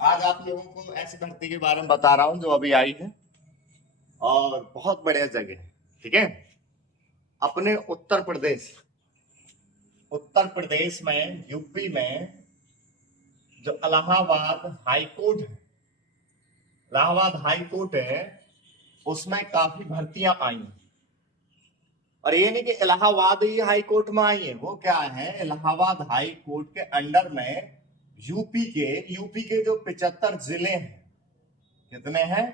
आज आप लोगों को ऐसी भर्ती के बारे में बता रहा हूं जो अभी आई है और बहुत बढ़िया जगह है। ठीक है, अपने उत्तर प्रदेश में, यूपी में जो इलाहाबाद हाई कोर्ट है, इलाहाबाद हाई कोर्ट है, उसमें काफी भर्तियां आई हैं। और ये नहीं कि इलाहाबाद ही हाई कोर्ट में आई है, वो क्या है, इलाहाबाद हाई कोर्ट के अंडर में यूपी के जो 75 जिले हैं, कितने हैं,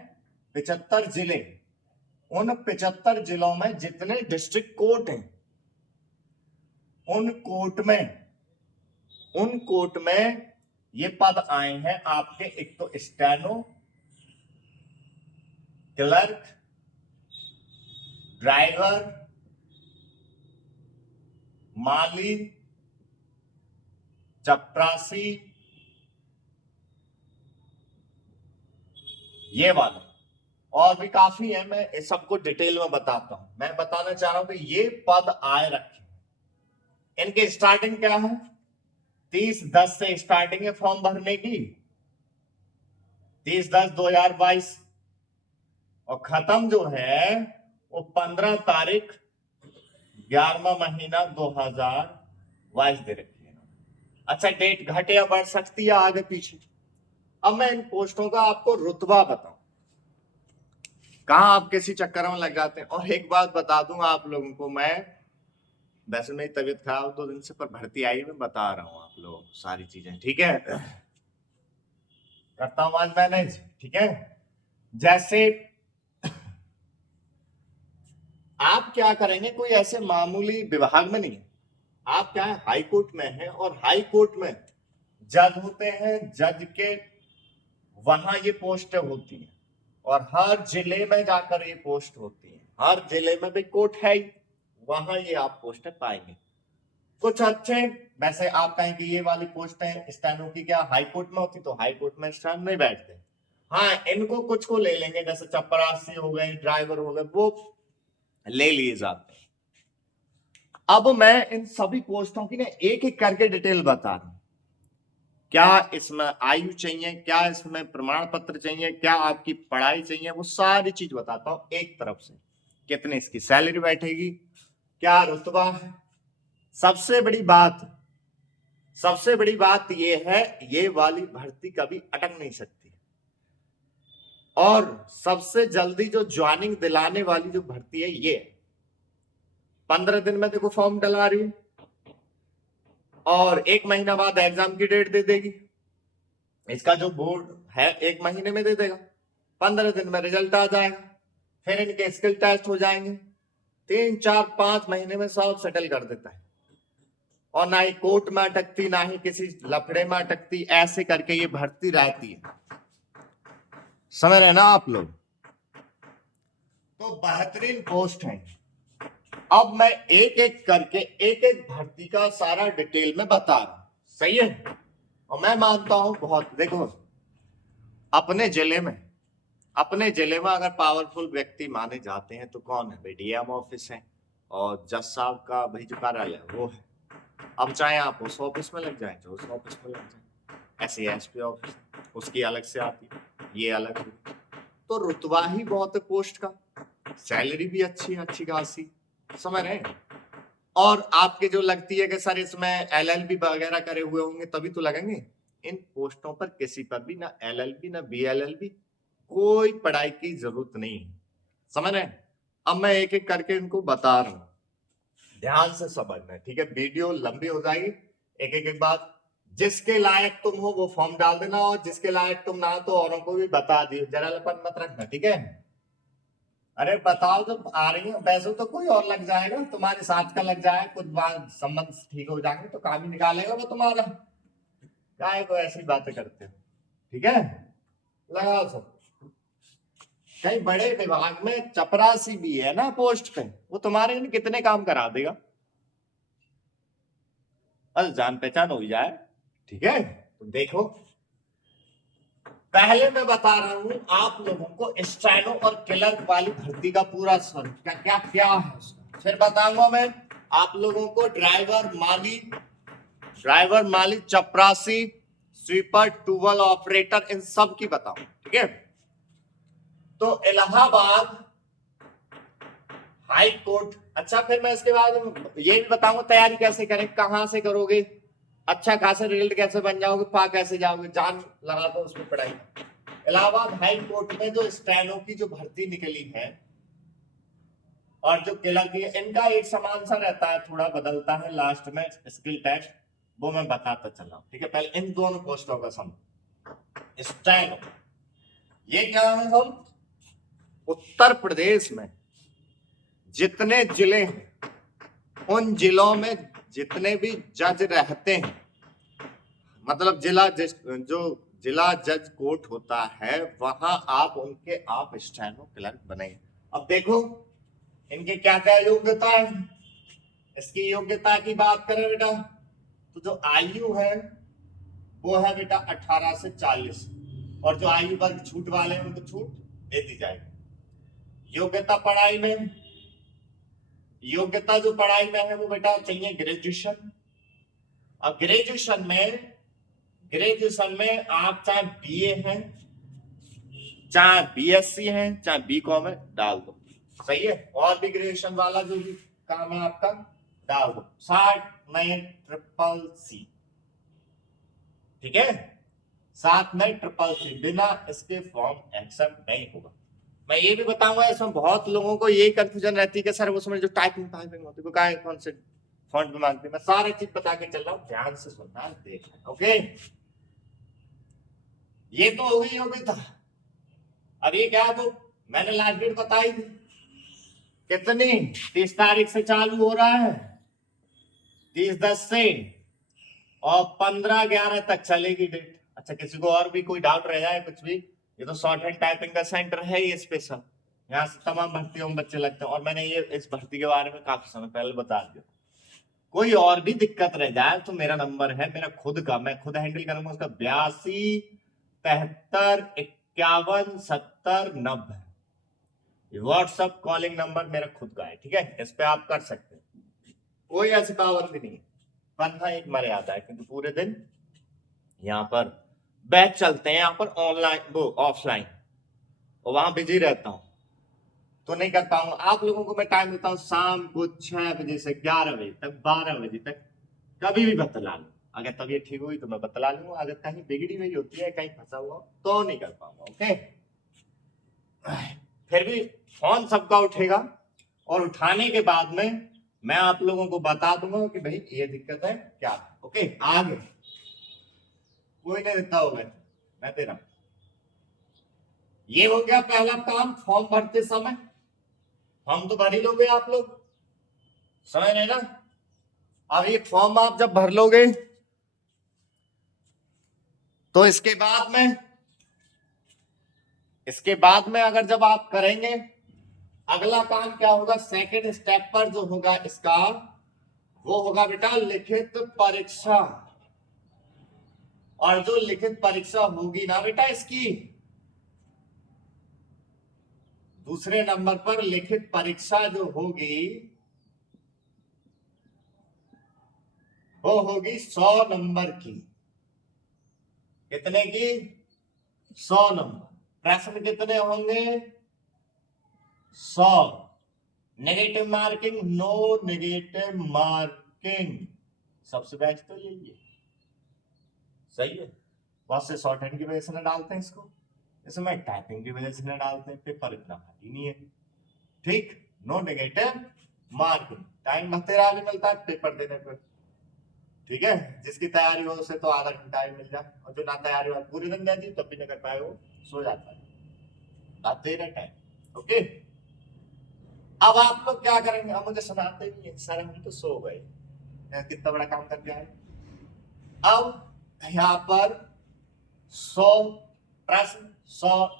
75 जिले, उन 75 जिलों में जितने डिस्ट्रिक्ट कोर्ट हैं, उन कोर्ट में ये पद आए हैं आपके। एक तो स्टेनो, क्लर्क, ड्राइवर, माली, चपरासी, ये वाले और भी काफी है। मैं इस सबको डिटेल में बताता हूं। मैं बताना चाह रहा हूं कि ये पद आए रखे, इनके स्टार्टिंग क्या है, 30/10 से स्टार्टिंग है फॉर्म भरने की, 30/10/2022, और खत्म जो है वो 15 तारीख 11वां महीना 2022 दे रखी है। अच्छा, डेट घटे या बढ़ सकती है आगे पीछे। अब मैं इन पोस्टों का आपको रुतबा बताऊं, कहां आप किसी चक्कर में लग जाते हैं। और एक बात बता दूं आप लोगों को, मैं वैसे मेरी तबीयत खराब 2 दिन से, पर भर्ती आई, मैं बता रहा हूं आप लोगों को सारी चीजें। ठीक है, करता हूं आज मैनेज। ठीक है, जैसे आप क्या करेंगे, कोई ऐसे मामूली विभाग में नहीं, आप क्या है, हाई कोर्ट में है, और हाई कोर्ट में जज होते हैं, जज के वहां ये पोस्ट होती है, और हर जिले में जाकर ये पोस्ट होती है, हर जिले में भी कोर्ट है ही, वहां ये आप पोस्ट पाएंगे। कुछ अच्छे, वैसे आप कहेंगे ये वाली पोस्ट है स्टेनो की, क्या हाई कोर्ट में होती, तो हाई कोर्ट में स्टेनो नहीं बैठते। हाँ, इनको कुछ को ले लेंगे, जैसे चपरासी हो गए, ड्राइवर हो गए, वो ले लिए जाते हैं। अब मैं इन सभी पोस्टों की ना एक एक करके डिटेल बता रहा हूं। क्या इसमें आयु चाहिए, क्या इसमें प्रमाण पत्र चाहिए, क्या आपकी पढ़ाई चाहिए, वो सारी चीज बताता हूं एक तरफ से। कितने इसकी सैलरी बैठेगी, क्या रुतबा है। सबसे बड़ी बात ये है, ये वाली भर्ती कभी अटक नहीं सकती। और सबसे जल्दी जो ज्वाइनिंग दिलाने वाली जो भर्ती है, ये 15 दिन में देखो फॉर्म डला रही है, और 1 महीना बाद एग्जाम की डेट दे देगी। इसका जो बोर्ड है 1 महीने में दे देगा, 15 दिन में रिजल्ट आ जाएगा, फिर इनके स्किल टेस्ट हो जाएंगे, 3 4 5 महीने में सब सेटल कर देता है। और ना ही कोर्ट में अटकती, ना ही किसी लफड़े में अटकती, ऐसे करके ये भर्ती रहती है। समझ रहे ना आप लोग। तो बेहतरीन पोस्ट है। अब मैं एक एक करके एक एक भर्ती का सारा डिटेल में बता रहा हूं, सही है। और मैं मानता हूं बहुत, देखो अपने जिले में अगर पावरफुल व्यक्ति माने जाते हैं तो कौन है भाई, डीएम ऑफिस है, और जज साहब का भाई जो कार्यालय है वो है। अब चाहे आप उस ऑफिस में लग जाए, चाहे उस ऑफिस में लग जाए, ऐसे एसपी ऑफिस उसकी अलग से आती है, ये अलग है। तो रुतबा ही बहुत है पोस्ट का, सैलरी भी अच्छी खासी, समझ रहे हैं। और आपके जो लगती है कि सर इसमें एलएलबी वगैरह करे हुए होंगे तभी तो लगेंगे, इन पोस्टों पर किसी पर भी ना एलएलबी ना बीएलएलबी, कोई पढ़ाई की जरूरत नहीं है, समझ रहे हैं। अब मैं एक एक करके इनको बता रहा हूं, ध्यान से समझना है, ठीक है। वीडियो लंबी हो जाएगी, एक एक बात। जिसके लायक तुम हो वो फॉर्म डाल देना, और जिसके लायक तुम ना हो तो औरों को भी बता दियो, जरा लपन मत रखना, ठीक है। अरे बताओ, जब आ रही है वैसे तो कोई और लग जाएगा, तुम्हारे साथ का लग जाएगा, कुछ बात संबंध ठीक हो जाएंगे तो काम ही निकालेगा वो तुम्हारा, क्या को ऐसी बातें करते हो, ठीक है। लगाओ सब। कहीं बड़े विभाग में चपरासी भी है ना पोस्ट पे, वो तुम्हारे कितने काम करा देगा, बस जान पहचान हो जाए, ठीक है। तो देखो, पहले मैं बता रहा हूं आप लोगों को स्टेनो और क्लर्क वाली भर्ती का पूरा स्वरूप क्या क्या क्या है उसका। फिर बताऊंगा मैं आप लोगों को ड्राइवर माली चपरासी, स्वीपर, टूबल ऑपरेटर, इन सब की बताऊं, ठीक है। तो इलाहाबाद हाई कोर्ट। अच्छा, फिर मैं इसके बाद ये भी बताऊंगा तैयारी कैसे करें, कहां से करोगे, अच्छा खासा रिजल्ट कैसे बन जाओगे, पा कैसे जाओगे, जान लगा दो उसमें पढ़ाई। इलाहाबाद हाई कोर्ट में जो स्टेनो की जो भर्ती निकली है और जो क्लर्क की, इनका एक समान सा रहता है, थोड़ा बदलता है लास्ट में स्किल टेस्ट, वो मैं बताता चला हूं, ठीक है। पहले इन दोनों पोस्टों का समझ। स्टेनो ये क्या है, हम उत्तर प्रदेश में जितने जिले हैं उन जिलों में जितने भी जज रहते हैं, मतलब जो जिला जज कोर्ट होता है, वहां आप उनके आप स्टेनो क्लर्क बनेंगे। अब देखो इनकी क्या क्या योग्यता है। इसकी योग्यता की बात करें बेटा, तो जो आयु है वो है बेटा 18 से 40, और जो आयु वर्ग छूट वाले हैं उनको छूट दे दी जाएगी। योग्यता पढ़ाई में, योग्यता जो पढ़ाई में है वो बेटा चाहिए ग्रेजुएशन। अब ग्रेजुएशन में आप चाहे बीए हैं, चाहे बीएससी है, चाहे बीकॉम है, डाल दो, सही है। और भी ग्रेजुएशन वाला जो भी काम है आपका डाल दो, 60 में ट्रिपल सी, ठीक है। 7 में ट्रिपल सी, बिना इसके फॉर्म एक्सेप्ट नहीं होगा। मैं ये भी बताऊंगा, इसमें बहुत लोगों को यही कंफ्यूजन रहती है कि सर उसमें जो टाइपिंग होती है कौन से फॉन्ट में मांगते हैं। मैं सारी चीज बता के चल रहा हूँ, ध्यान से सुनना, देखना, ओके। ये तो हो गई योग्यता। अब ये क्या, वो मैंने लास्ट डेट बताई थी कितनी, 30 तारीख से चालू हो रहा है, 30/10 से, और 15/11 तक चलेगी डेट। अच्छा, किसी को और भी कोई डाउट रह जाए कुछ भी, ये तो शॉर्ट हैंड टाइपिंग का सेंटर है ये स्पेशल, यहाँ से तमाम भर्तियों में बच्चे लगते हैं, और मैंने ये इस भर्ती के बारे में काफी समय पहले बता दिया। कोई और भी दिक्कत रह जाए तो मेरा नंबर है, मेरा खुद का, मैं खुद हैंडल करूंगा उसका, 82 73 51 70 90। व्हाट्सएप कॉलिंग नंबर मेरा खुद का है, ठीक है। इस पे आप कर सकते हैं, कोई ऐसी पाबंदी नहीं है। पर हाँ एक मर्यादा है, क्योंकि पूरे दिन यहाँ पर बैच चलते हैं, यहाँ पर ऑनलाइन वो ऑफलाइन, और वहां बिजी रहता हूँ तो नहीं कर पाऊंगा। आप लोगों को मैं टाइम देता हूँ शाम को 6 बजे से 11 बजे तक, 12 बजे तक, कभी भी बतला लो। अगर तबीयत ठीक हुई तो मैं बतला लूंगा, अगर कहीं बिगड़ी हुई होती है, कहीं फंसा हुआ तो नहीं कर पाऊंगा, ओके। फिर भी फोन सबका उठेगा, और उठाने के बाद में मैं आप लोगों को बता दूंगा कि भाई ये दिक्कत है क्या है, ओके। आगे कोई नहीं देता होगा, मैं दे रहा हूं। ये हो गया पहला काम, फॉर्म भरते समय। फॉर्म तो भर ही लोगे आप लोग, समझ रहे ना। अब ये फॉर्म आप जब भर लोगे तो इसके बाद में अगर जब आप करेंगे, अगला काम क्या होगा, सेकंड स्टेप पर जो होगा इसका, वो होगा बेटा लिखित परीक्षा। और जो लिखित परीक्षा होगी ना बेटा इसकी, दूसरे नंबर पर लिखित परीक्षा जो होगी वो होगी 100 नंबर की। कितने की, 100 नंबर। प्रश्न कितने होंगे, 100। Negative marking, no negative marking, सबसे बेस्ट तो यही है, सही है। बहुत से शॉर्ट हैंड की वजह से ना डालते हैं इसको, इसमें टाइपिंग की वजह से ना डालते हैं, पेपर इतना भारी नहीं है, ठीक। नो नेगेटिव मार्किंग, टाइम बतेरा भी मिलता है पेपर देने पर, ठीक है। जिसकी तैयारी हो उसे तो आधा घंटा ही मिल जाए, और जो ना तैयारी हो पूरे दिन दे दी तब भी नहीं कर पाए, वो सो जाता है, बात दे रहे टाइम, ओके। अब आप लोग क्या करेंगे, अब मुझे सुनाते भी हैं सर हम तो सो गए, कितना बड़ा काम करके आए। अब यहाँ पर 100 प्रश्न, 100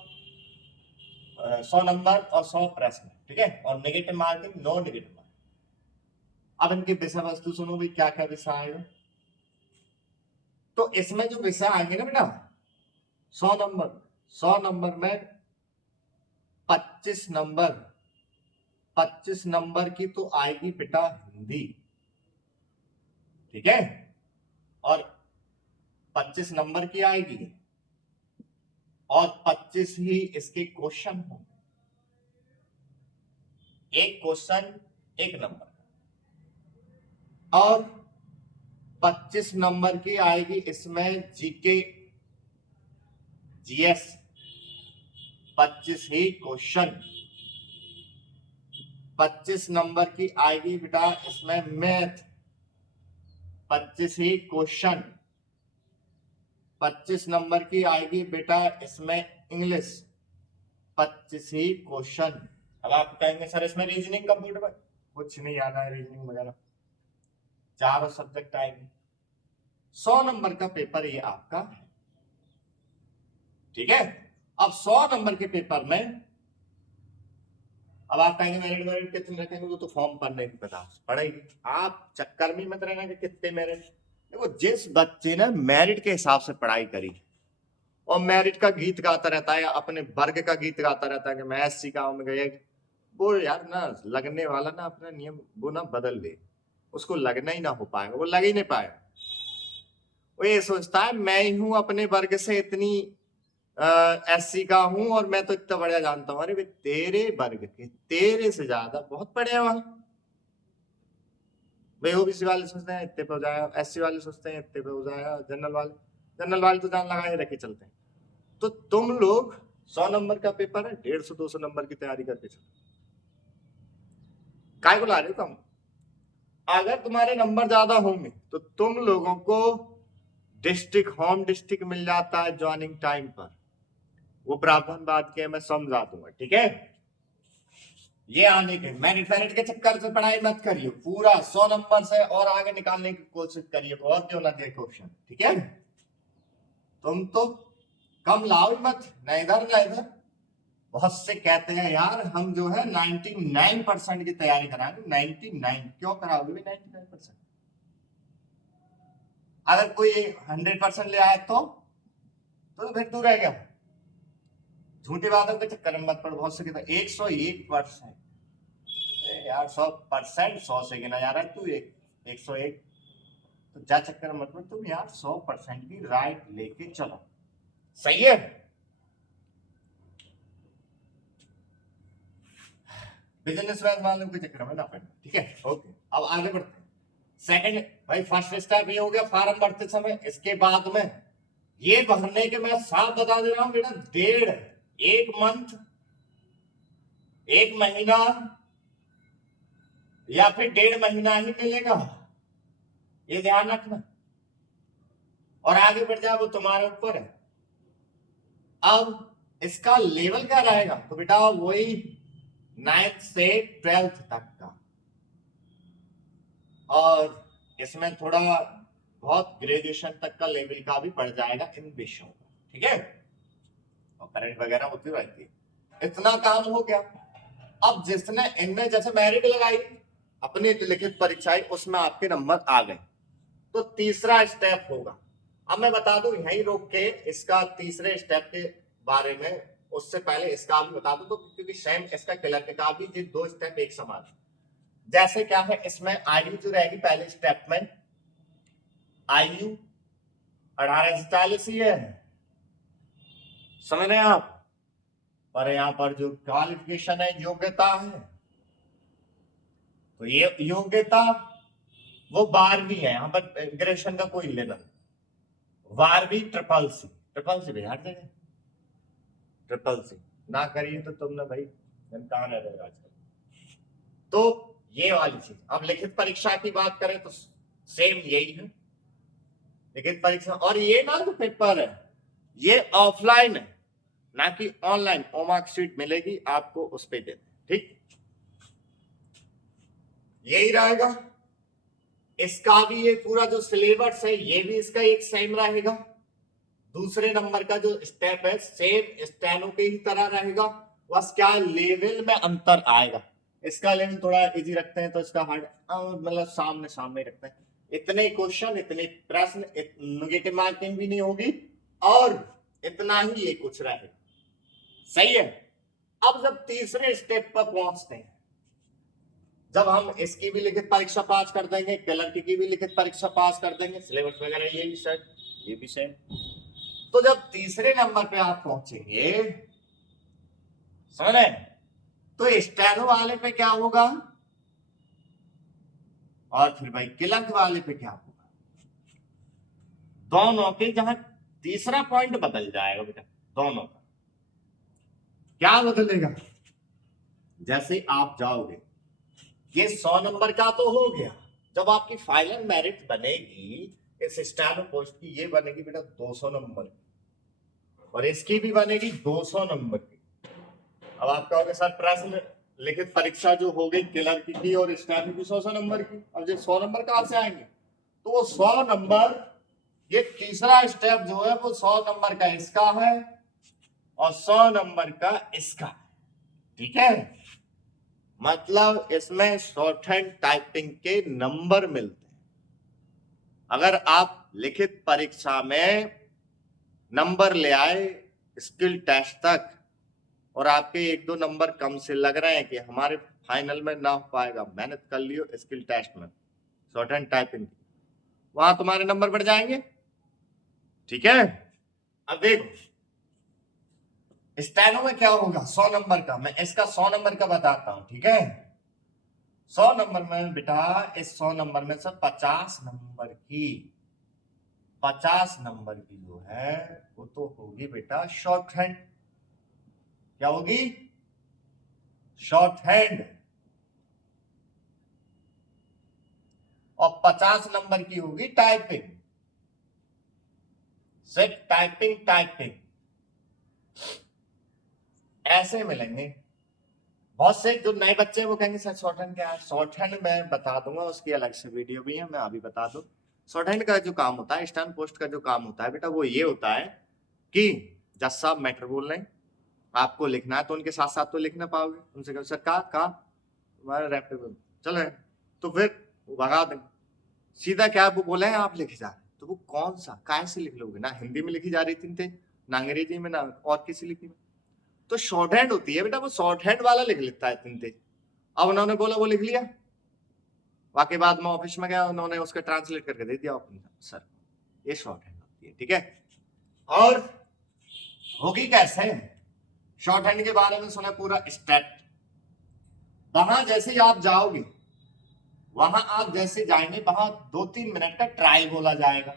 नंबर और 100 प्रश्न, ठीक है। और negative marking, no negative marking. अब इनकी विषय वस्तु सुनो भी, क्या क्या विषय आएगा। तो इसमें जो विषय आएंगे ना बेटा, 100 नंबर में 25 नंबर, 25 नंबर की तो आएगी बेटा हिंदी, ठीक है। और 25 नंबर की आएगी और 25 ही इसके क्वेश्चन होंगे। एक क्वेश्चन एक नंबर, और 25 नंबर की आएगी इसमें जीके जीएस, 25 ही क्वेश्चन। 25 नंबर की आएगी बेटा इसमें मैथ, 25 ही क्वेश्चन। 25 नंबर की आएगी बेटा इसमें इंग्लिश, 25 ही क्वेश्चन। अब आप कहेंगे सर इसमें रीजनिंग कंप्यूटर में कुछ नहीं आना है, रीजनिंग वगैरह, चारों सब्जेक्ट आएंगे। 100 नंबर का पेपर ये आपका है, ठीक है। अब 100 नंबर के पेपर में अब आप कहेंगे मेरिट मेरिट कितने रखेंगे, वो तो फॉर्म पर नहीं पता पड़ेगी। आप चक्कर में मत रहना कि कितने मेरिट। देखो जिस बच्चे ने मेरिट के हिसाब से पढ़ाई करी और मेरिट का गीत गाता रहता है, अपने वर्ग का गीत गाता रहता है कि मैं एससी गांव में गया, वो यार ना लगने वाला ना अपना नियम वो ना बदल ले, उसको लगना ही ना हो पाएगा, वो लग ही नहीं पाएगा। वो ये सोचता है मैं ही हूं अपने वर्ग से इतनी एससी का हूं और मैं तो इतना बढ़िया जानता हूं। अरे भाई तेरे वर्ग के तेरे से ज्यादा बहुत पढ़े हैं वहां। भाई ओबीसी वाले सोचते हैं इतने पे हो जाएगा, एससी वाले सोचते हैं इतने पे हो जाएगा, जनरल वाले तो जान लगा रखे चलते हैं। तो तुम लोग 100 नंबर का पेपर है, 150-200 नंबर की तैयारी करके चलो, काय को ला रहे हो कम। अगर तुम्हारे नंबर ज्यादा होंगे तो तुम लोगों को डिस्ट्रिक्ट होम डिस्ट्रिक्ट मिल जाता है ज्वाइनिंग टाइम पर, वो प्रावधान बात के मैं समझा दूंगा, ठीक है। ये आने के मेरिट मेरिट के चक्कर से पढ़ाई मत करिए, पूरा 100 नंबर से और आगे निकालने की कोशिश करिए, और क्यों ना दे क्वेश्चन, ठीक है। तुम तो कम लाओ ही मत, न इधर न इधर। बहुत से कहते हैं यार हम जो है 99% की तैयारी कराएंगे, 99 क्यों कराओगे 99%? अगर कोई 100% ले आए तो फिर तू रह गया। झूठी बातों के चक्कर में मत पड़। बहुत से कहते हैं 101%, यार 100%, 100 से गिना जा रहा है तू 101, तो जा चक्कर मत पड़, तुम यार 100% की राइट लेके चलो, सही है। बिजनेस मैन वालों के चक्कर में ना पड़ना, ठीक है। ओके अब आगे बढ़ते हैं। सेकंड भाई फर्स्ट स्टेप ये हो गया फॉर्म भरते समय। इसके बाद में ये भरने के मैं साफ बता दे रहा हूं बेटा, 1 मंथ, 1 महीना या फिर 1.5 महीना ही मिलेगा, ये ध्यान रखना। और आगे बढ़ जाए वो तुम्हारे ऊपर है। अब इसका लेवल क्या रहेगा, तो बेटा वही 9th से 12th तक का, और इसमें थोड़ा बहुत ग्रेजुएशन तक का लेवल का भी पड़ जाएगा इन विषयों का, ठीक है। और करंट वगैरह होती रहती है। इतना काम हो गया। अब जिसने इनमें जैसे मेरिट लगाई अपनी लिखित परीक्षाएं, उसमें आपके नंबर आ गए, तो तीसरा स्टेप होगा। अब मैं बता दूं यहीं रोक के इसका तीसरे स्टेप के बारे में, उससे पहले इसका भी बता दूं, तो क्योंकि सेम इसका क्लर्क का भी ये 2 स्टेप एक समान है। जैसे क्या है इसमें आयु जो रहेगी पहले स्टेप में, आयु 18 से 40 ही है, समझ रहे हैं आप। पर यहाँ पर जो क्वालिफिकेशन है योग्यता है, तो ये योग्यता वो 12वीं है, यहाँ पर ग्रेजुएशन का कोई लेना, 12वीं ट्रिपल सी बिहार जगह, ट्रिपल सी ना करिए तो तुमने भाई कहां रह रहे आजकल। तो ये वाली चीज। अब लिखित परीक्षा की बात करें तो सेम यही है, लिखित परीक्षा। और ये ना जो पेपर है ये ऑफलाइन है, ना कि ऑनलाइन। मार्कशीट मिलेगी आपको उस पे देते, ठीक, यही रहेगा। इसका भी ये पूरा जो सिलेबस है ये भी इसका एक सेम रहेगा। दूसरे नंबर का जो स्टेप है सेम स्टेनो के ही तरह रहेगा, बस क्या लेवल में अंतर आएगा। इसका लेवल थोड़ा इजी रखते हैं तो इसका हार्ड मतलब सामने सामने रखते हैं। इतने क्वेश्चन, इतने प्रश्न, नेगेटिव मार्किंग भी नहीं होगी, और इतना ही ये कुछ रहेगा, सही है। अब जब तीसरे स्टेप पर पहुंचते हैं, जब हम इसकी भी लिखित परीक्षा पास कर देंगे, क्लर्क की भी लिखित परीक्षा पास कर देंगे, सिलेबस वगैरह यही सर ये भी सेम। तो जब तीसरे नंबर पे आप पहुंचेंगे, समझ रहे हैं, तो स्टेनो वाले पे क्या होगा और फिर भाई क्लर्क वाले पे क्या होगा, दोनों के जहां तीसरा पॉइंट बदल जाएगा बेटा, दोनों का क्या बदलेगा। जैसे आप जाओगे, ये 100 नंबर का तो हो गया, जब आपकी फाइनल मेरिट बनेगी इस स्टेनो पोस्ट की, ये बनेगी बेटा 200 नंबर की, और इसकी भी बनेगी 200 नंबर की। अब आप कहोगे सर प्रश्न लिखित परीक्षा जो हो गई क्लर्क की और स्टेनो की 100 नंबर की, अब ये 100 नंबर कहां से आएंगे, तो वो 100 नंबर, ये तीसरा स्टेप जो है वो 100 नंबर का इसका है और 100 नंबर का इसका है, ठीक है। मतलब इसमें शॉर्ट हैंड टाइपिंग के नंबर मिलते हैं। अगर आप लिखित परीक्षा में नंबर ले आए स्किल टेस्ट तक और आपके 1-2 नंबर कम से लग रहे हैं कि हमारे फाइनल में ना हो पाएगा, मेहनत कर लियो स्किल टेस्ट में शॉर्ट हैंड टाइपिंग, वहां तुम्हारे नंबर बढ़ जाएंगे, ठीक है। अब देखो स्टेनो में क्या होगा 100 नंबर का, मैं इसका 100 नंबर का बताता हूं, ठीक है। 100 नंबर में बेटा, इस 100 नंबर में से 50 नंबर की, 50 नंबर की जो है वो तो होगी बेटा शॉर्ट हैंड, क्या होगी, शॉर्ट हैंड, और 50 नंबर की होगी टाइपिंग, सिर्फ टाइपिंग टाइपिंग, ऐसे मिलेंगे। बहुत से जो नए बच्चे हैं वो कहेंगे सर शॉर्ट हैंड क्या है, शॉर्ट हैंड मैं बता दूंगा, उसकी अलग से वीडियो भी है, मैं अभी बता दूं। शॉर्ट हैंड का जो काम होता है, स्टैंड पोस्ट का जो काम होता है बेटा, वो ये होता है कि जज साहब मैटर बोल रहे हैं, आपको लिखना है तो उनके साथ साथ तो लिख ना पाओगे, उनसे कहो सर कहा तुम्हारा रैप चल रहे, तो फिर वो भगा देंगे, सीधा क्या वो बोले हैं आप लिखे जा रहे, तो वो कौन सा काय से लिख लोगे, ना हिंदी में लिखी जा रही थी ना अंग्रेजी में ना और किसी लिखी में, तो शॉर्ट हैंड होती है बेटा, वो शॉर्ट हैंड वाला लिख लेता है इतनी तेज। अब उन्होंने बोला वो लिख लिया, वाकई बाद में ऑफिस में गया, उन्होंने उसका ट्रांसलेट करके दे दिया सर, ये शॉर्ट हैंड होती है, ठीक है। और होगी कैसे, शॉर्ट हैंड के बारे में सुना पूरा स्टेप, वहां जैसे ही आप जाओगे, वहां आप जैसे जाएंगे वहां 2-3 मिनट का ट्रायल बोला जाएगा।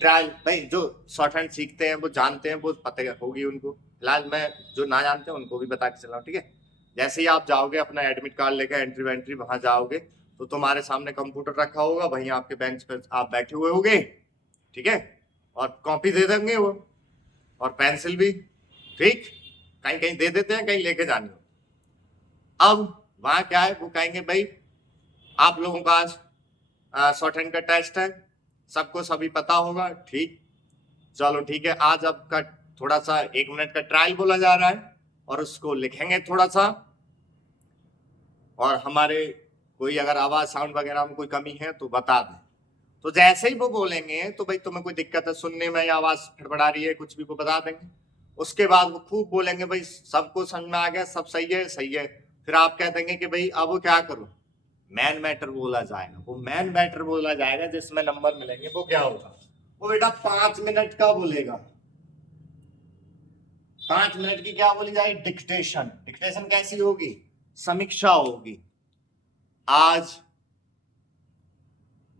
ट्रायल भाई जो शॉर्ट हैंड सीखते हैं वो जानते हैं, वो पता होगी उनको, फिलहाल मैं जो ना जानते हैं उनको भी बता के चल रहा हूँ, ठीक है। जैसे ही आप जाओगे अपना एडमिट कार्ड लेकर एंट्री वेंट्री वहां जाओगे, तो तुम्हारे सामने कंप्यूटर रखा होगा, वहीं आपके बेंच पर आप बैठे हुए होगे, ठीक है, और कॉपी दे देंगे वो और पेंसिल भी, ठीक, कहीं कहीं दे देते हैं, कहीं लेके जानी हो। अब वहां क्या है, वो कहेंगे भाई आप लोगों का आज शॉर्ट हैंड का टेस्ट है, सबको सभी पता होगा, ठीक, चलो ठीक है, आज आपका थोड़ा सा 1 मिनट का ट्रायल बोला जा रहा है और उसको लिखेंगे थोड़ा सा, और हमारे कोई अगर आवाज साउंड वगैरह में कोई कमी है तो बता दें। तो जैसे ही वो बोलेंगे तो भाई तुम्हें कोई दिक्कत है सुनने में या आवाज फड़फड़ा रही है कुछ भी, वो बता देंगे। उसके बाद वो खूब बोलेंगे भाई सबको समझ में आ गया, सब सही है सही है, फिर आप कह देंगे कि भाई अब वो क्या करूं, मैन मैटर बोला जाएगा, वो मैन मैटर बोला जाएगा जिसमें नंबर मिलेंगे, वो क्या होगा, वो बेटा 5 मिनट का बोलेगा, 5 मिनट की क्या बोली जाएगी, डिक्टेशन। डिक्टेशन कैसी होगी, समीक्षा होगी, आज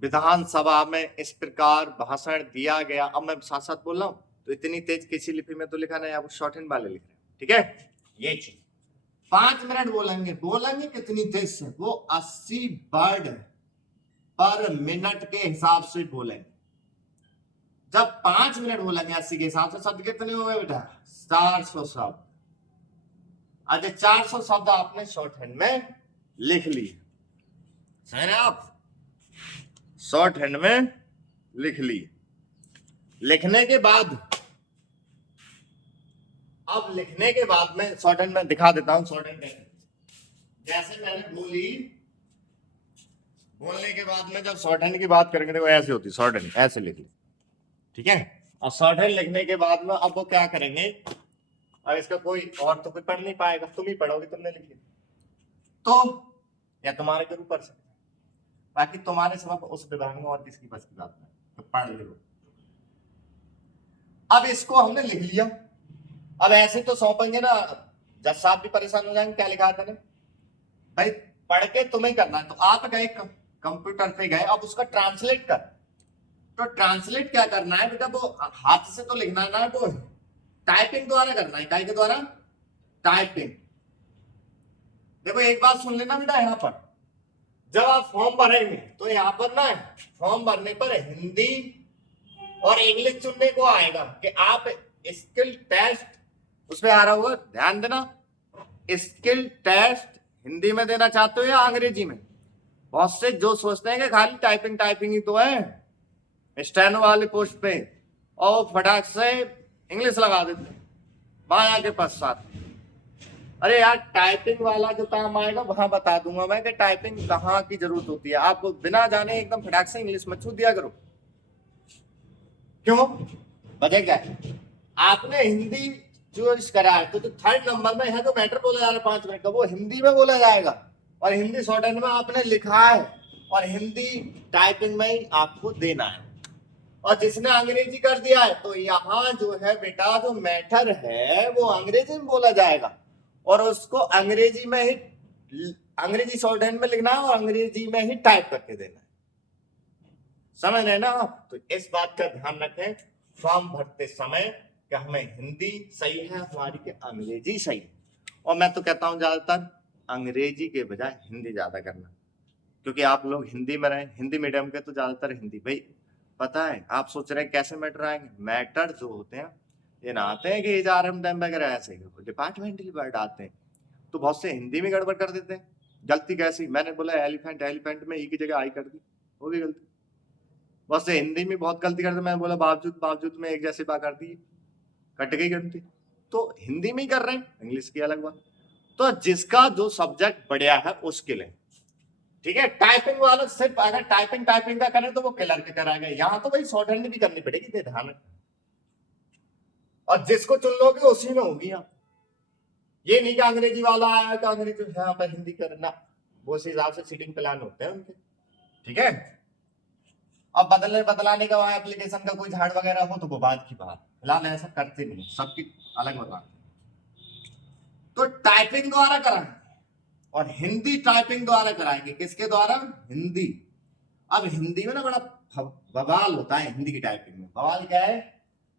विधानसभा में इस प्रकार भाषण दिया गया, अब मैं साथ साथ बोल रहा हूं तो इतनी तेज किसी लिपि में तो लिखा नहीं, आप शॉर्ट हैंड वाले लिख रहे हैं, ठीक है। ये चीज 5 मिनट बोलेंगे, बोलेंगे कितनी तेज से, वो 80 वर्ड पर मिनट के हिसाब से बोलेंगे। जब 5 मिनट बोलेंगे 80 के हिसाब से, शब्द कितने हो गए बेटा, 400 शब्द। आज 400 शब्द आपने शॉर्ट हैंड में लिख लिए, समझ आप, शॉर्ट हैंड में लिख लिए। लिखने के बाद, अब लिखने के बाद में शॉर्ट हैंड में दिखा देता हूं शॉर्ट हैंड कैसे, जैसे मैंने बोली, बोलने के बाद में जब शॉर्ट हैंड की बात करेंगे देखो ऐसे होती शॉर्ट हैंड, ऐसे लिख ली, ठीक है। और शॉर्ट हैंड लिखने के बाद में अब वो क्या करेंगे, अब इसका कोई और तो कोई पढ़ नहीं पाएगा, तुम ही पढ़ोगे, तुमने लिखी तो, या तुम्हारे के ऊपर से, बाकी तुम्हारे सिवा उस विभाग में और किसकी बस की बात नहीं, तो पढ़ लो। अब इसको हमने लिख लिया, अब ऐसे तो सौंपेंगे ना, जज साहब भी परेशान हो जाएंगे, क्या लिखा था ने भाई, पढ़ के तुम्हें करना है। तो आप गए कंप्यूटर पे गए, अब उसका ट्रांसलेट कर। तो ट्रांसलेट क्या करना है बेटा, वो हाथ से तो लिखना है ना, वो टाइपिंग द्वारा करना है। काय के द्वारा? टाइपिंग। देखो एक बात सुन लेना बेटा, यहां पर जब आप फॉर्म भरेंगे तो यहां पर ना फॉर्म भरने पर हिंदी और इंग्लिश चुनने को आएगा कि आप स्किल टेस्ट उसमें आ रहा होगा, ध्यान देना। स्किल टेस्ट हिंदी में देना चाहते हो या अंग्रेजी में? बहुत से जो सोचते हैं कि खाली टाइपिंग टाइपिंग ही तो है स्टेनो वाली पोस्ट पे, और फटाक से इंग्लिश लगा देते हैं माया के पश्चात। अरे यार, टाइपिंग वाला जो काम आएगा वहां बता दूंगा मैं कि टाइपिंग कहाँ की जरूरत होती है। आपको बिना जाने एकदम फटाक से इंग्लिश में छू दिया करो। क्यों? वजह क्या है? आपने हिंदी चूज करा है तो थर्ड नंबर में है जो मैटर बोला जा रहा है 5 मिनट का, वो हिंदी में बोला जाएगा, और हिंदी शॉर्टहैंड में आपने लिखा है, और हिंदी टाइपिंग में ही आपको देना है। और जिसने अंग्रेजी कर दिया है तो यहाँ जो है बेटा, जो मैटर है वो अंग्रेजी में बोला जाएगा, और उसको अंग्रेजी में ही, अंग्रेजी शॉर्टहैंड में लिखना है और अंग्रेजी में ही टाइप करके देना है। समझ रहे ना आप? तो इस बात का ध्यान रखें फॉर्म भरते समय कि हमें हिंदी सही है हमारी कि अंग्रेजी सही है। और मैं तो कहता हूं ज्यादातर अंग्रेजी के बजाय हिंदी ज्यादा करना, क्योंकि आप लोग हिंदी में रहे, हिंदी मीडियम के तो ज्यादातर हिंदी। भाई पता है आप सोच रहे हैं कैसे मैटर आएंगे? मैटर जो होते हैं ये ना आते हैं कि एचआरएम टाइम वगैरह ऐसे डिपार्टमेंटली वर्ड आते हैं, तो बहुत से हिंदी में गड़बड़ कर देते हैं। गलती कैसी? मैंने बोला एलिफेंट, एलिफेंट में ई की जगह आई कर दी, वो भी गलती। बहुत से हिंदी में बहुत गलती करते, मैंने बोला बावजूद, बावजूद में एक जैसी बात कर दी, कट गई गलती। तो हिंदी में ही कर रहे हैं, इंग्लिश की अलग बात। तो जिसका जो सब्जेक्ट बढ़िया है उसके लिए ठीक है। टाइपिंग वाला सिर्फ अगर टाइपिंग टाइपिंग का करें तो वो क्लियर के कराएगा, यहाँ तो भाई शॉर्ट हैंड भी करनी पड़ेगी, ध्यान रखना। और जिसको चुन लोगे उसी में होगी आप। ये नहीं कि अंग्रेजी वाला आया तो अंग्रेजी यहाँ पर हिंदी करना, वो उस हिसाब से सीटिंग प्लान होते हैं उनके, ठीक है। अब बदलने बदलाने का वहां एप्लीकेशन का कोई झाड़ वगैरह हो तो वो बात की बात, फिलहाल ऐसा करते नहीं, सबकी अलग बताते। तो टाइपिंग द्वारा कराएंगे और हिंदी टाइपिंग द्वारा कराएंगे। किसके द्वारा? हिंदी। अब हिंदी में ना बड़ा बवाल होता है हिंदी की टाइपिंग में। बवाल क्या है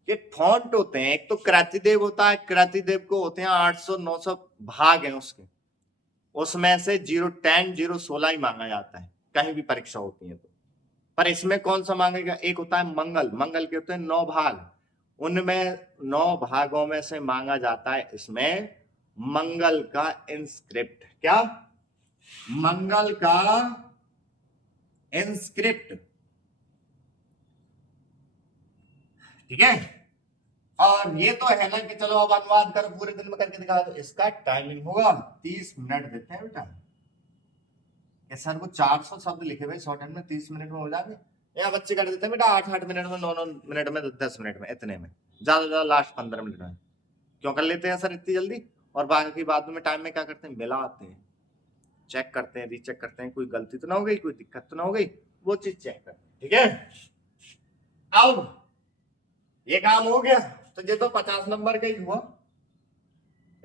कि फॉन्ट होते हैं, एक तो कृतिदेव होता है, कृतिदेव को होते हैं 800-900 भाग हैं उसके, उसमें से 010 016 ही मांगा जाता है कहीं भी परीक्षा होती है तो। पर इसमें कौन सा मांगेगा? एक होता है मंगल, मंगल के होते हैं 9 भाग, उनमें 9 भागों में से मांगा जाता है इसमें मंगल का इंस्क्रिप्ट। क्या? मंगल का इंस्क्रिप्ट, ठीक है। और ये तो है ना कि चलो अब अनुवाद करो पूरे दिन में करके दिखा दो, इसका टाइमिंग होगा 30 मिनट देते हैं बेटा। सर वो 400 शब्द लिखे हुए शॉर्ट हैंड में 30 मिनट में हो जाएंगे, या बच्चे कर देते हैं बेटा 8-8 मिनट में, 9-9 मिनट में, 10 मिनट में, इतने में, ज्यादा ज्यादा लास्ट 15 मिनट में। क्यों कर लेते हैं सर इतनी जल्दी? और बाकी बाद में टाइम में क्या करते हैं? मिलाते हैं, चेक करते हैं, रीचेक करते हैं, कोई गलती तो ना हो गई, कोई दिक्कत तो ना हो गई, वो चीज चेक करते हैं, ठीक है। अब ये काम हो गया, तो ये तो 50 नंबर का ही हुआ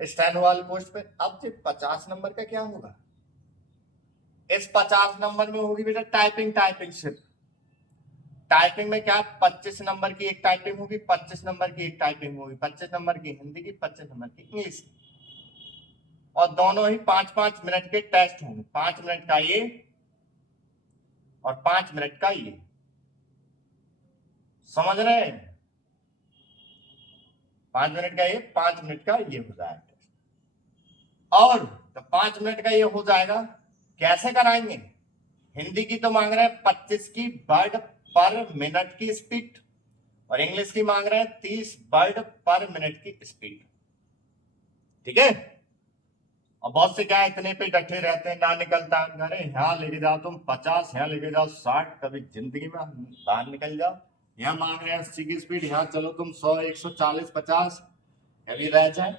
स्टैनो वाली पोस्ट पे। अब ये 50 नंबर का क्या होगा? इस 50 नंबर में होगी बेटा टाइपिंग, टाइपिंग सिर्फ। टाइपिंग में क्या? 25 नंबर की एक टाइपिंग होगी, 25 नंबर की एक टाइपिंग होगी, 25 नंबर की हिंदी की, 25 नंबर की इंग्लिश की, और दोनों ही 5-5 मिनट के टेस्ट होंगे। 5 मिनट का ये और 5 मिनट का ये, समझ रहे हैं? 5 मिनट का ये, 5 मिनट का ये हो जाएगा। और तो 5 मिनट का ये हो जाएगा, कैसे कराएंगे? हिंदी की तो मांग रहे हैं 25 की वर्ड पर मिनट की स्पीड, और इंग्लिश की मांग रहे हैं 30 वर्ड पर मिनट की स्पीड, ठीक है। और बहुत से क्या इतने पे डटे रहते हैं, ना निकलता है। अरे यहाँ लेके जाओ तुम 50, यहाँ लेके जाओ 60, कभी जिंदगी में बाहर निकल जाओ। यहाँ मांग रहे हैं 80 की स्पीड, यहाँ चलो तुम 100, 140, 50, अभी रह जाए।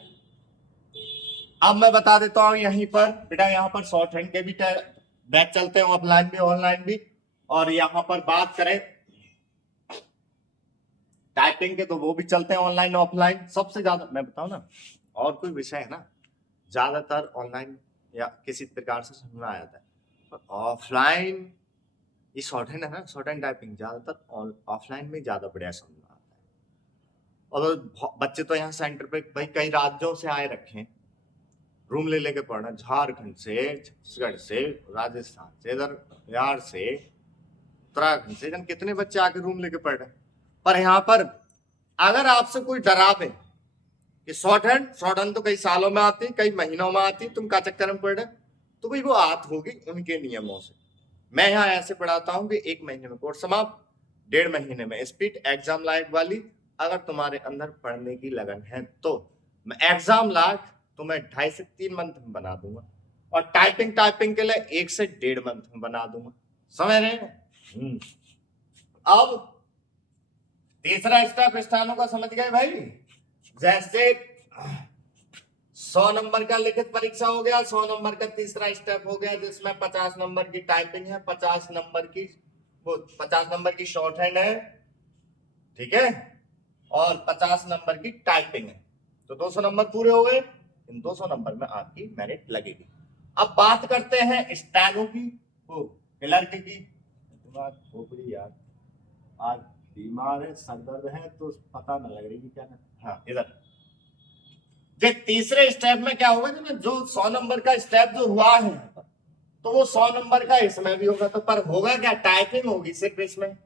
अब मैं बता देता हूँ यहीं पर बेटा, यहाँ पर शॉर्ट हैंड के भी बैच चलते हैं, ऑफलाइन भी ऑनलाइन भी। और यहाँ पर बात करें टाइपिंग के तो वो भी चलते हैं ऑनलाइन ऑफलाइन। सबसे ज्यादा मैं बताऊं ना, और कोई विषय है ना, ज्यादातर ऑनलाइन या किसी प्रकार से समझ में आ जाता है, पर ऑफलाइन ये शॉर्ट हैंड है ना, शॉर्ट हैंड टाइपिंग ज्यादातर ऑफलाइन में ज्यादा बढ़िया समझ में आता है। और बच्चे तो यहाँ सेंटर पे भाई कई राज्यों से आए रखे हैं, रूम ले लेके पढ़ना, झारखंड से, छत्तीसगढ़ से, राजस्थान से, इधर बिहार से, उत्तराखंड से, कितने बच्चे आके रूम लेके पढ़ रहे हैं। पर यहाँ पर अगर आपसे कोई डरावे कि शॉर्ट हैंड तो कई सालों में आती, कई महीनों में आती, तुम का चक्कर में पढ़ रहे, तो भाई वो आत होगी उनके नियमों से। मैं यहाँ ऐसे पढ़ाता हूँ कि 1 महीने में कोर्स समाप्त, 1.5 महीने में स्पीड एग्जाम लायक वाली। अगर तुम्हारे अंदर पढ़ने की लगन है तो मैं एग्जाम लायक तुम्हें 2.5 से 3 मंथ में बना दूंगा, और टाइपिंग के लिए 1 से 1.5 मंथ में बना दूंगा। समझ रहे हैं? अब तीसरा स्टेप स्थानों का समझ गए भाई। जैसे 100 नंबर का लिखित परीक्षा हो गया, 100 नंबर का तीसरा स्टेप हो गया जिसमें 50 नंबर की टाइपिंग है, 50 नंबर की शॉर्ट हैंड है, ठीक है, और 50 नंबर की टाइपिंग है। तो 200 नंबर पूरे हो गए। इन 200 नंबर में आपकी मेरिट लगेगी। अब बात करते हैं स्टेनो की, क्लर्क की। खोपड़ी यार आज बीमार है, सर दर्द है, तो पता न लग रही क्या है। हाँ, इधर जो तीसरे स्टेप में क्या होगा, जो 100 नंबर का स्टेप जो हुआ है, तो वो 100 नंबर का इसमें भी होगा। तो पर होगा क्या, टाइपिंग होगी सिर्फ इसमें।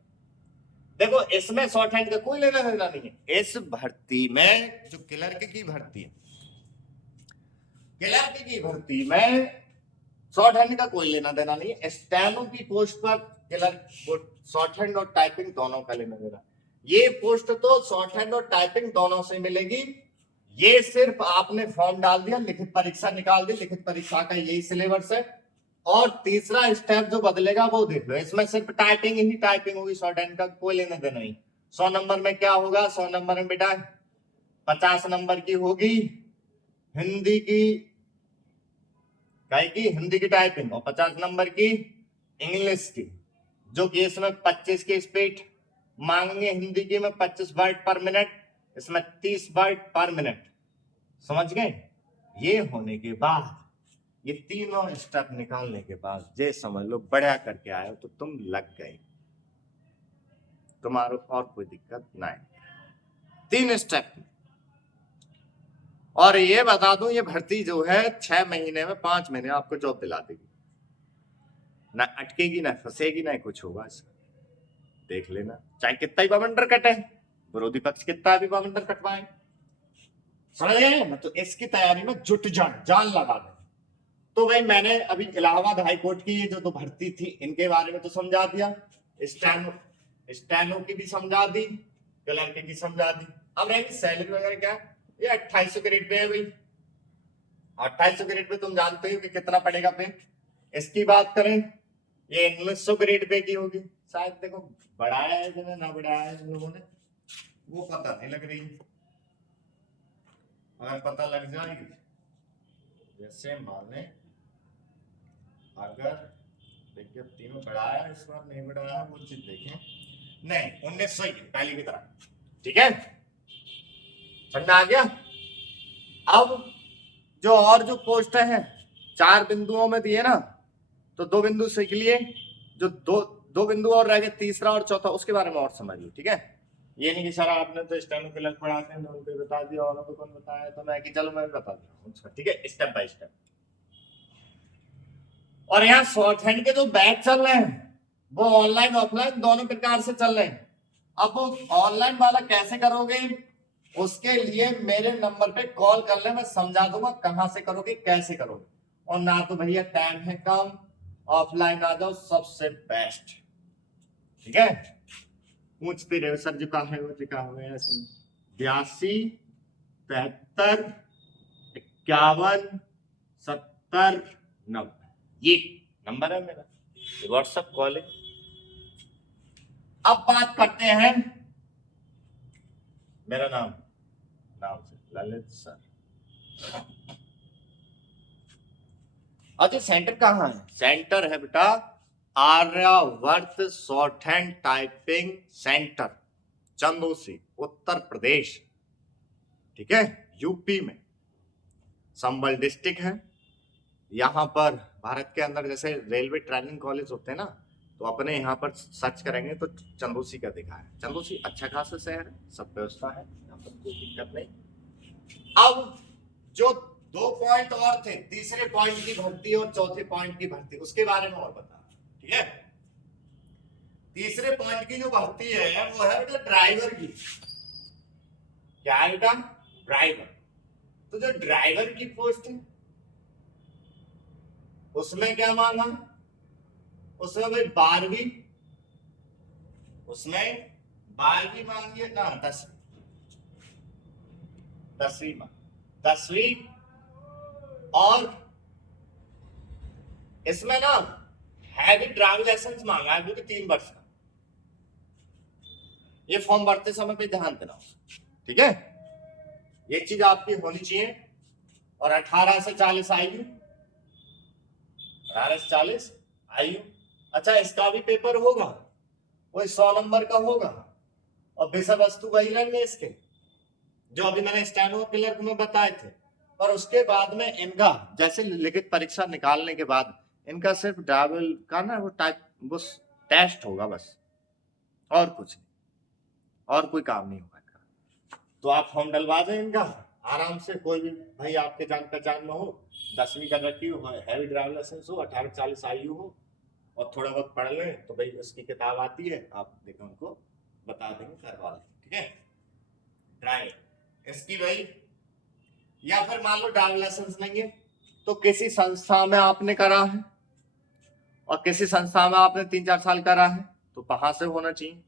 देखो इसमें शॉर्ट हैंड का कोई लेना देना नहीं है। इस भर्ती में जो क्लर्क की भर्ती है, क्लर्क की भर्ती में शॉर्ट हैंड का कोई लेना देना नहीं है। स्टेनो की पोस्ट पर क्लर्क शॉर्ट हैंड और टाइपिंग दोनों का लेना देना। ये पोस्ट तो शॉर्ट हैंड और टाइपिंग दोनों से मिलेगी। ये सिर्फ आपने फॉर्म डाल दिया, लिखित परीक्षा निकाल दी, लिखित परीक्षा का यही सिलेबस है। और तीसरा स्टेप जो बदलेगा वो देख लो, इसमें सिर्फ टाइपिंग ही टाइपिंग होगी, शॉर्ट हैंड का कोई लेना देना नहीं। 100 नंबर में क्या होगा, 100 नंबर में बेटा 50 नंबर की होगी हिंदी की, हिंदी की टाइपिंग, और 50 नंबर की इंग्लिश की, जो कि इसमें 25 की स्पीड मांगेंगे हिंदी की में 25 वर्ड पर मिनट, इसमें 30 वर्ड पर मिनट। समझ गए? ये होने के बाद, ये तीनों स्टेप निकालने के बाद ये समझ लो बढ़िया करके आए हो तो तुम लग गए, तुम्हारो और कोई दिक्कत नहीं। 3 स्टेप। और ये बता दूं, ये भर्ती जो है 6 महीने में 5 महीने आपको जॉब दिला देगी, ना अटकेगी, ना फंसेगी, ना कुछ होगा। देख लेना, चाहे कितना ही बवंडर कटे, विरोधी पक्ष कितना भी बवंडर कटवाए, समझ गए ना? तो इसकी तैयारी में जुट जान लगा दे। तो भाई मैंने अभी इलाहाबाद हाईकोर्ट की जो 2 भर्ती थी इनके बारे में तो समझा दिया, स्टेनो की भी समझा दी, क्लर्क की समझा दी। अब रहेगी सैलरी वगैरह क्या, ये 2800 के रेट पे है भाई। 2800 के रेट पे तुम जानते हो कि कितना पड़ेगा पे। इसकी बात करें, ये 1900 के रेट पे की होगी शायद। देखो बढ़ाया है जिन्हें, ना बढ़ाया है जिन लोगों ने, वो पता नहीं लग रही। अगर पता लग जाएगी, जैसे मान लें अगर विज्ञप्ति में बढ़ाया, इस बार नहीं बढ़ाया, वो चीज देखें, नहीं 1900 ही पहले की तरह, ठीक है, समझ आ गया। अब जो और जो पोस्ट है 4 बिंदुओं में दिए ना, तो 2 बिंदु सीख लिए, जो दो बिंदु और रह गए, तीसरा और चौथा, उसके बारे में और समझ लो, ठीक है। ये नहीं कि सर आपने तो स्टेनो क्लर्क पढ़ाते हैं तो उनको बता दिया, और को कौन बताया, तो मैं कि चलो मैं भी बता दूंगा, ठीक है, स्टेप बाय स्टेप। और यहाँ शॉर्ट हैंड के जो बैच चल रहे हैं वो ऑनलाइन ऑफलाइन दोनों प्रकार से चल रहे हैं। अब वो ऑनलाइन वाला कैसे करोगे, उसके लिए मेरे नंबर पे कॉल कर ले, मैं समझा दूंगा कहां से करोगे, कैसे करोगे। और ना तो भैया टाइम है कम, ऑफलाइन आ जाओ, सबसे बेस्ट, ठीक है। पूछते रहे सर जी कहा है, वो जी कहा हुआ है, 82 73 51 70 90, ये नंबर है मेरा, व्हाट्सएप कॉल है। अब बात करते हैं मेरा नाम से, ललित सर। अच्छा सेंटर कहाँ है, सेंटर है बेटा Aryavart shorthand typing centre, Chandausi Uttar Pradesh, ठीक है, यूपी में संबल डिस्ट्रिक्ट है। यहाँ पर भारत के अंदर जैसे रेलवे ट्रेनिंग कॉलेज होते हैं ना, तो अपने यहाँ पर सर्च करेंगे तो चंदौसी का दिखा है। चंदौसी अच्छा खासा शहर है, सब व्यवस्था है, यहाँ पर कोई दिक्कत नहीं। अब जो 2 पॉइंट और थे, तीसरे पॉइंट की भर्ती और चौथे पॉइंट की भर्ती, उसके बारे में और बता, ठीक है। तीसरे पॉइंट की जो भर्ती है वो है बेटा ड्राइवर की। क्या है बेटा? ड्राइवर। तो जो ड्राइवर की पोस्ट है उसमें क्या मांगा? उसमें भाई 12वीं, उसमें 12वीं मांगी है ना, 10वीं और इसमें ना हैवी ड्राइविंग लाइसेंस मांगा है जो कि 3 वर्ष का। ये फॉर्म भरते समय पे ध्यान देना, ठीक है, ये चीज आपकी होनी चाहिए। और 18 से 40 आयु, 18 से 40 आयु। अच्छा, इसका भी पेपर होगा, वही 100 नंबर का होगा और विषय वस्तु वही रहेंगे इसके जो अभी मैंने स्टेनो क्लर्क में बताए थे। पर उसके बाद में इनका जैसे लिखित परीक्षा निकालने के बाद इनका सिर्फ ड्राइवर का ना वो टाइप वो टेस्ट होगा बस, और कुछ नहीं, और कोई काम नहीं होगा इनका। तो आप फॉर्म डलवा दें इनका आराम से, कोई भी भाई आपके जान पहचान में हो, 10वीं कर रखी हो, हैवी ड्राइविंग लाइसेंस हो, 18 40 आयु हो और थोड़ा बहुत पढ़ लें तो भाई उसकी किताब आती है, आप देखें उनको बता देंगे, करवा लें, ठीक है। ड्राइविंग इसकी भाई, या फिर मान लो ड्राइविंग लाइसेंस नहीं है तो किसी संस्था में आपने करा है और किसी संस्था में आपने 3-4 साल करा है तो वहां से होना चाहिए,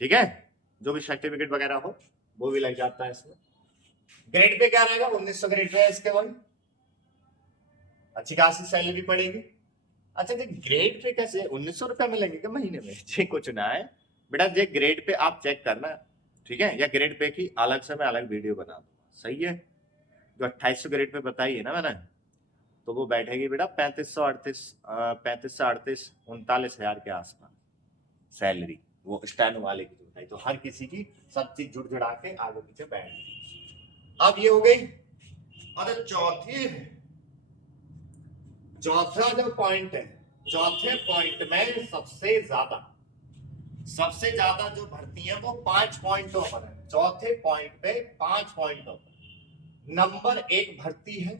ठीक है। जो भी सर्टिफिकेट वगैरह हो वो भी लग जाता है इसमें। ग्रेड पे क्या रहेगा? 1900 ग्रेड पे है इसके बाद, अच्छी खासी सैलरी पड़ेगी। अच्छा जी, ग्रेड पे कैसे 1900 रुपया मिलेंगे क्या महीने में? जी कुछ ना है बेटा, जे ग्रेड पे आप चेक करना, ठीक है, या ग्रेड पे की अलग से मैं अलग वीडियो बना दूंगा, सही है। जो 2800 ग्रेड पे बताई है ना मैंने, तो वो बैठेगी बेटा 35 से 38 39,000 के आसपास सैलरी, वो स्टैनो वाले की बताई। तो हर किसी की सब चीज जुड़ जुड़ा के आगे पीछे बैठ गई। अब ये हो गई। और चौथा जो पॉइंट है, चौथे पॉइंट में सबसे ज्यादा जो भर्ती है वो 5 पॉइंटों पर है। चौथे पॉइंट पे 5 पॉइंटों पर नंबर 1 भर्ती है।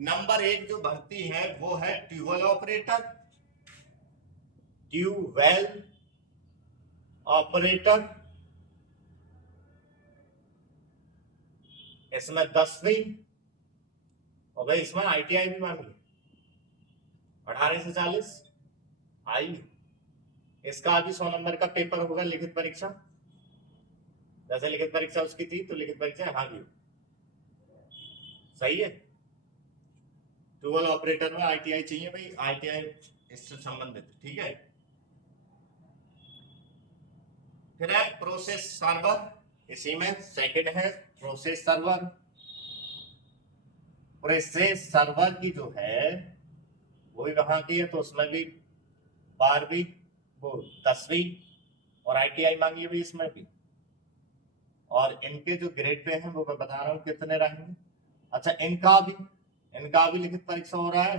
नंबर 1 जो भर्ती है वो है ट्यूबवेल ऑपरेटर, ट्यूबवेल ऑपरेटर। इसमें 10वीं और भाई इसमें ITI भी मांगी, 18 से 40 आयु। इसका भी 100 नंबर का पेपर होगा, लिखित परीक्षा। जैसे लिखित परीक्षा उसकी थी तो लिखित परीक्षा यहाँ भी हो, सही है। ट्यूबवेल ऑपरेटर में ITI चाहिए भाई, ITI इससे संबंधित, ठीक है। फिर है प्रोसेस सर्वर, इसी में सेकंड है प्रोसेस सर्वर। प्रोसेस सर्वर की जो है वो भी वहां की है, तो उसमें भी 12वीं वो 10वीं और ITI मांगी है भी इसमें भी। और इनके जो ग्रेड पे हैं वो मैं बता रहा हूँ कितने रहेंगे। अच्छा, इनका भी लिखित परीक्षा हो रहा है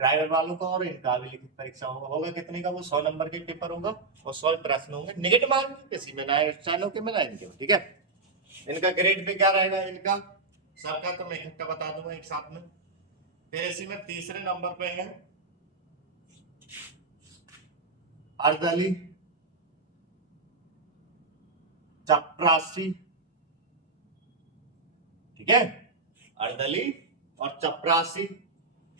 ड्राइवर वालों का, और इनका भी लिखित परीक्षा होगा कितने का? वो 100 नंबर के पेपर होगा और 100 प्रश्न होंगे, नेगेटिव मार्क किसी में ना चैनल के में ना इनके, ठीक है। इनका ग्रेड पे क्या रहेगा? इनका सबका तो मैं इकट्ठा बता दूंगा एक साथ में। फिर इसी में तीसरे नंबर पे है अर्दली चपरासी, ठीक है, अर्दली और चपरासी।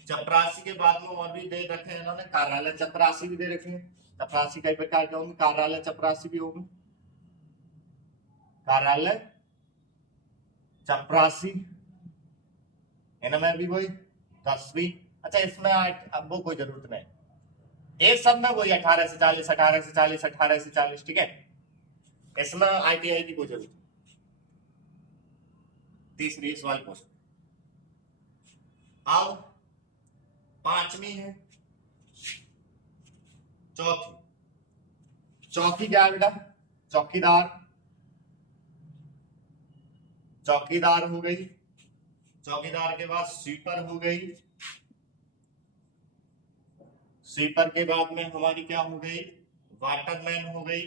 चपरासी के बाद में और भी दे रखे हैं इन्होंने, कार्यालय चपरासी भी दे रखे हैं। चपरासी कई प्रकार के होंगे, कार्यालय चपरासी भी होंगे, कार्यालय चपरासी। इनमें भी वही 10वीं। अच्छा, इसमें अब वो कोई जरूरत नहीं, एक सब में वही 18 से 40 18 से 40 18 से 40, ठीक है। इसमें ITI की कोई जरूरत नहीं। तीसरी इस वाली पोस्ट। अब 5वीं है, चौथी क्या है बेटा? चौकीदार, चौकीदार हो गई। चौकीदार के बाद स्वीपर हो गई। स्वीपर के बाद में हमारी क्या हो गई, वाटरमैन हो गई।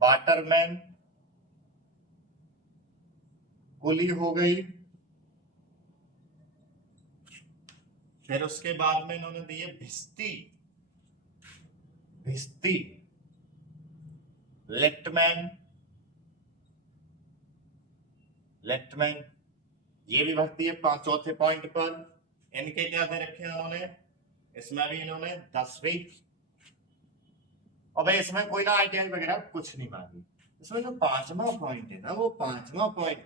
वाटरमैन, कुली हो गई। फिर उसके बाद में इन्होंने दिए भिस्ती, भिस्ती, लेफ्टमैन, लेफ्टमैन, ये भी भर्ती है चौथे पॉइंट पर। इनके क्या दे रखे हैं उन्होंने, इसमें भी इन्होंने 10वीं। और भाई इसमें कोई ना ITI वगैरह कुछ नहीं मांगी। इसमें जो 5वां पॉइंट है ना, वो 5वां पॉइंट,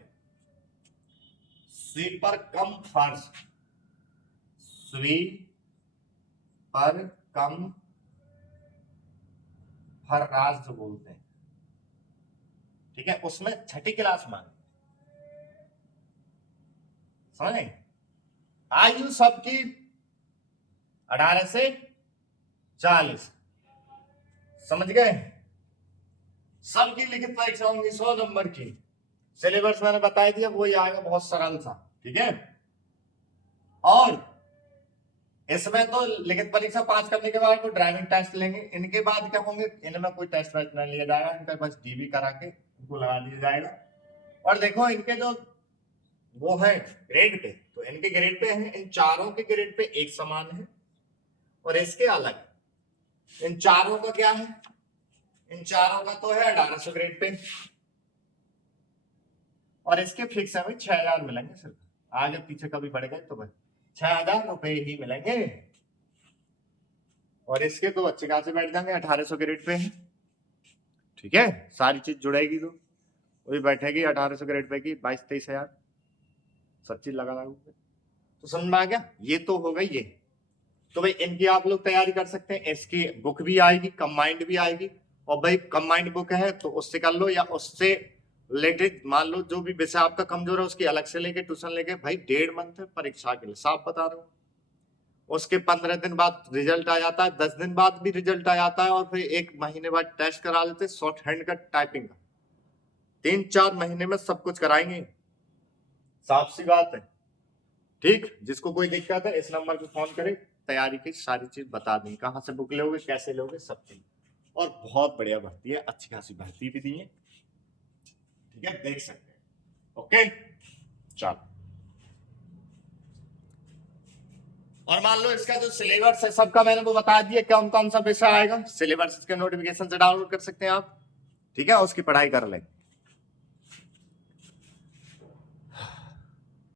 स्वीपर कम फर्श, स्वीपर कम फर्राज जो बोलते हैं, ठीक है, उसमें 6ठी क्लास मांगी। समझे? आयु सबकी 18 से 40। समझ गए? सबकी लिखित परीक्षा होंगी 100 नंबर की। सिलेबस मैंने बता दिया, वही आएगा, बहुत सरल सा। ठीक है, और इसमें तो लिखित परीक्षा पास करने के बाद तो ड्राइविंग टेस्ट लेंगे। इनके बाद क्या होंगे, इनमें कोई टेस्ट वेस्ट नहीं लिया जाएगा, इनका बस DV करा के इनको लगा दिया जाएगा। और देखो इनके जो वो है ग्रेड पे, तो इनके ग्रेड पे है, इन चारों के ग्रेड पे एक समान है। और इसके अलग इन चारों का क्या है, इन चारों का तो है 1800 ग्रेड पे। और इसके फिक्स हमें 6000 मिलेंगे सिर्फ। आगे पीछे कभी बढ़ गए तो भाई 6000 रुपए ही मिलेंगे। और इसके तो अच्छे खासे बैठ जाएंगे, 1800 ग्रेड पे है। ठीक है, सारी चीज जुड़ेगी तो वही बैठेगी 1800 ग्रेड पे की 22-23 हजार, सब चीज लगा लागू। तो समझ में आ गया? ये तो हो गई ये। तो भाई इनकी आप लोग तैयारी कर सकते हैं। इसकी बुक भी आएगी, कंबाइंड भी आएगी। और भाई कंबाइंड बुक है तो उससे कर लो, या उससे रिलेटेड मान लो जो भी विषय आपका कमजोर है उसकी अलग से लेके ट्यूशन लेके। भाई 1.5 मंथ है परीक्षा के लिए, साफ बता रहा हूँ। उसके 15 दिन बाद रिजल्ट आ जाता है, 10 दिन बाद भी रिजल्ट आ जाता है, और फिर 1 महीने बाद टेस्ट करा लेते शॉर्ट हैंड का, टाइपिंग का। 3-4 महीने में सब कुछ कराएंगे, साफ सी बात है। ठीक, जिसको कोई दिक्कत है इस नंबर पे फोन करे, तैयारी की सारी चीज बता देंगे, कहाँ से बुक लोगे, कैसे लोगे, सब चीज। और बहुत बढ़िया भर्ती है, अच्छी खासी भर्ती भी दी है। ठीक है, देख सकते हैं। ओके, चलो। और मान लो इसका जो सिलेबस है सबका मैंने वो बता दिया, कौन कौन सा विषय आएगा। सिलेबस के नोटिफिकेशन से डाउनलोड कर सकते हैं आप। ठीक है, उसकी पढ़ाई कर लें।